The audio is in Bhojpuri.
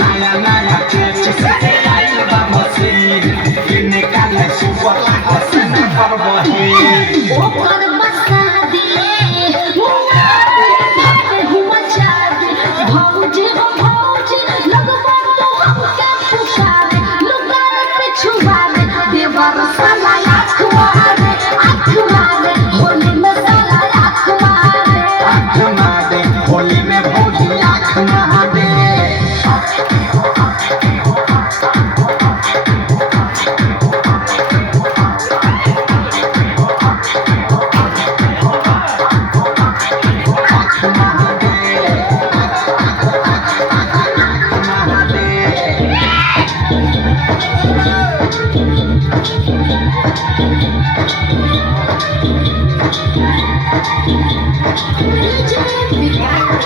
naya naya chichi se ay vamos a ir tiene cara su bola hace me barbahi ओकर बसा दे मुन्ना भागे हुआ चाँद भौजी हो भौजी लगवा तो हमके पुकारे लुगार पे छुआरे देवर साला आँख मारे होली में साला आँख मारे होली में भौजी आँख मारे